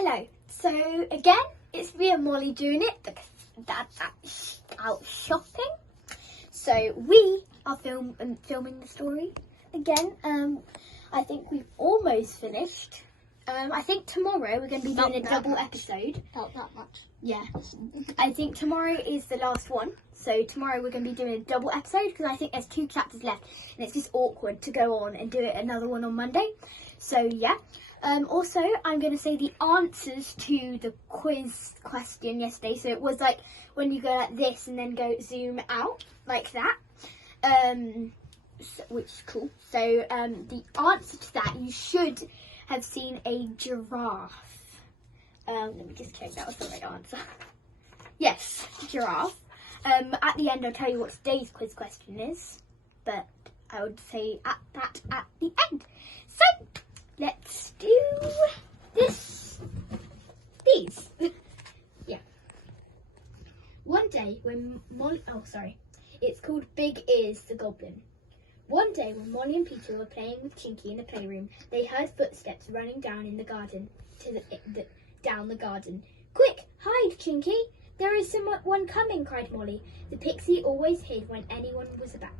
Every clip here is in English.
Hello. So again, it's me and Molly doing it because Dad's out shopping. So we are filming the story again. I think we've almost finished. I think tomorrow we're going to be doing a double episode. Not that much. Yeah. I think tomorrow is the last one. So tomorrow we're going to be doing a double episode because I think there's 2 chapters left and it's just awkward to go on and do it another one on Monday. So yeah. Also, I'm going to say the answers to the quiz question yesterday. So it was like when you go like this and then go zoom out like that, which is cool. So the answer to that, you should have seen a giraffe. Let me just check that was the right answer. Yes, giraffe. At the end, I'll tell you what today's quiz question is, but I would say at the end. So let's do these. Yeah. One day when Molly, it's called Big Ears the Goblin. One day when Molly and Peter were playing with Chinky in the playroom, they heard footsteps running down in the garden, down the garden. Quick, hide, Chinky! There is someone coming, cried Molly. The pixie always hid when anyone was about.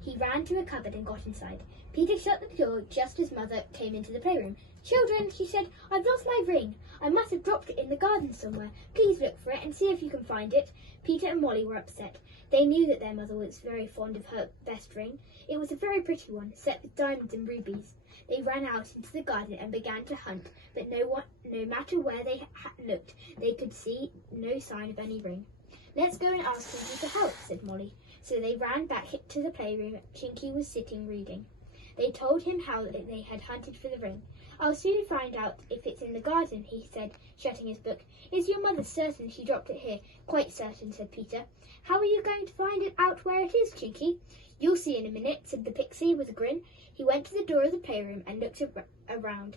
He ran to a cupboard and got inside. Peter shut the door just as Mother came into the playroom. Children, she said, I've lost my ring. I must have dropped it in the garden somewhere. Please look for it and see if you can find it. Peter and Molly were upset. They knew that their mother was very fond of her best ring. It was a very pretty one, set with diamonds and rubies. They ran out into the garden and began to hunt, but no matter where they looked, they could see no sign of any ring. Let's go and ask Chinky to help, said Molly. So they ran back to the playroom. Chinky was sitting reading. They told him how they had hunted for the ring. I'll soon find out if it's in the garden, he said, shutting his book. Is your mother certain she dropped it here? Quite certain, said Peter. How are you going to find it out where it is, Chinky? You'll see in a minute, said the pixie with a grin. He went to the door of the playroom and looked around.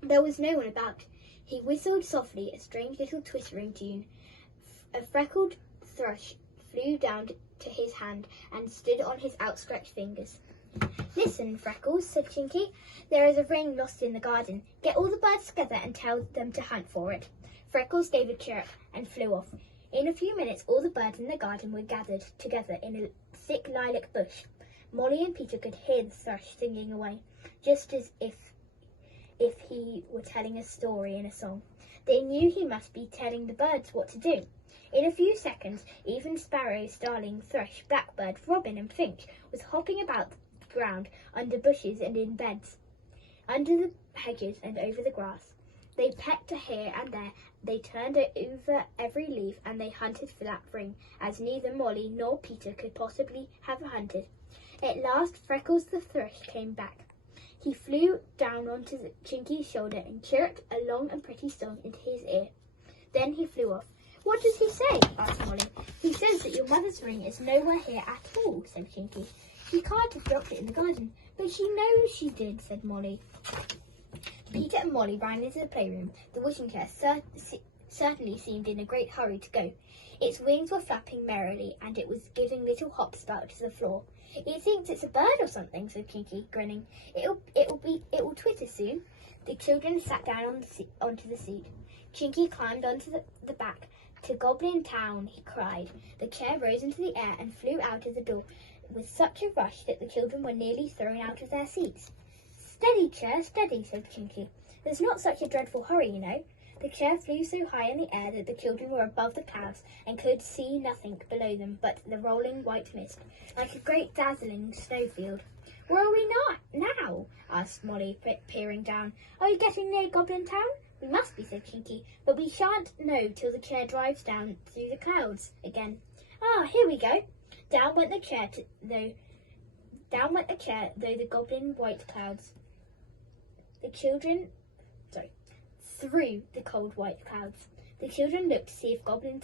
There was no one about. He whistled softly, a strange little twittering tune. A freckled thrush flew down to his hand and stood on his outstretched fingers. Listen, Freckles, said Chinky. There is a ring lost in the garden. Get all the birds together and tell them to hunt for it. Freckles gave a chirp and flew off. In a few minutes, all the birds in the garden were gathered together in a thick lilac bush. Molly and Peter could hear the thrush singing away, just as if he were telling a story in a song. They knew he must be telling the birds what to do. In a few seconds, even sparrow, starling, thrush, blackbird, robin and finch was hopping about the ground, under bushes and in beds, under the hedges and over the grass. They pecked here and there, they turned over every leaf, and they hunted for that ring, as neither Molly nor Peter could possibly have hunted. At last, Freckles the thrush came back. He flew down onto Chinky's shoulder and chirruped a long and pretty song into his ear. Then he flew off. What does he say? Asked Molly. He says that your mother's ring is nowhere here at all, said Chinky. She can't have dropped it in the garden, but she knows she did, said Molly. Peter and Molly ran into the playroom. The wishing chair certainly seemed in a great hurry to go. Its wings were flapping merrily, and it was giving little hops about to the floor. It thinks it's a bird or something, said Chinky, grinning. It will twitter soon. The children sat down onto the seat. Chinky climbed onto the back. To Goblin Town, he cried. The chair rose into the air and flew out of the door with such a rush that the children were nearly thrown out of their seats. Steady, chair, steady, said Chinky. There's not such a dreadful hurry, you know. The chair flew so high in the air that the children were above the clouds and could see nothing below them but the rolling white mist, like a great dazzling snowfield. Where are we now? Asked Molly, peering down. Are you getting near Goblin Town? We must be, said Chinky, but we shan't know till the chair drives down through the clouds again. Ah, here we go. Down went the chair, though the goblin white clouds. Through the cold white clouds. The children looked to see if Goblin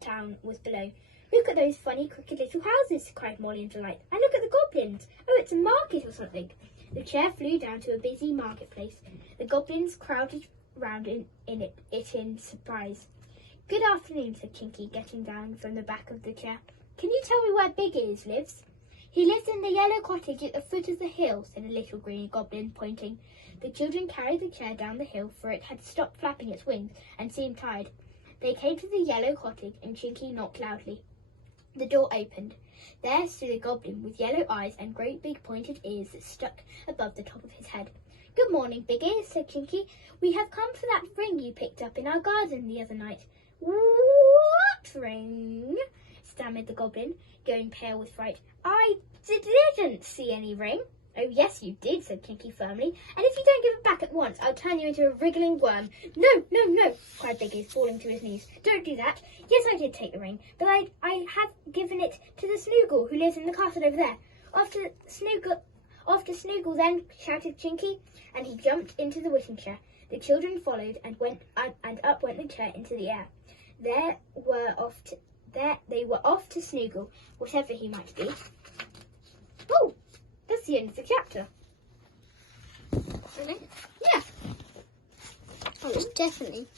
Town was below. Look at those funny, crooked little houses, cried Molly in delight. And look at the goblins. Oh, it's a market or something. The chair flew down to a busy marketplace. The goblins crowded round in it in surprise. Good afternoon, said Chinky, getting down from the back of the chair. Can you tell me where Big Ears lives? He lives in the yellow cottage at the foot of the hill, said a little green goblin, pointing. The children carried the chair down the hill, for it had stopped flapping its wings and seemed tired. They came to the yellow cottage, and Chinky knocked loudly. The door opened. There stood a goblin with yellow eyes and great big pointed ears that stuck above the top of his head. Good morning, Big Ears, said Chinky. We have come for that ring you picked up in our garden the other night. What ring? Stammered the goblin, going pale with fright. I didn't see any ring. Oh, yes, you did, said Chinky firmly. And if you don't give it back at once, I'll turn you into a wriggling worm. No, no, no, cried Big Ears, falling to his knees. Don't do that. Yes, I did take the ring, but I have given it to the Snoogle who lives in the castle over there. After Snoogle then, shouted Chinky, and he jumped into the wishing chair. The children followed, and up went the chair into the air. They were off to Snoogle, whatever he might be. Oh, that's the end of the chapter. Really? Yeah. Oh, it's definitely.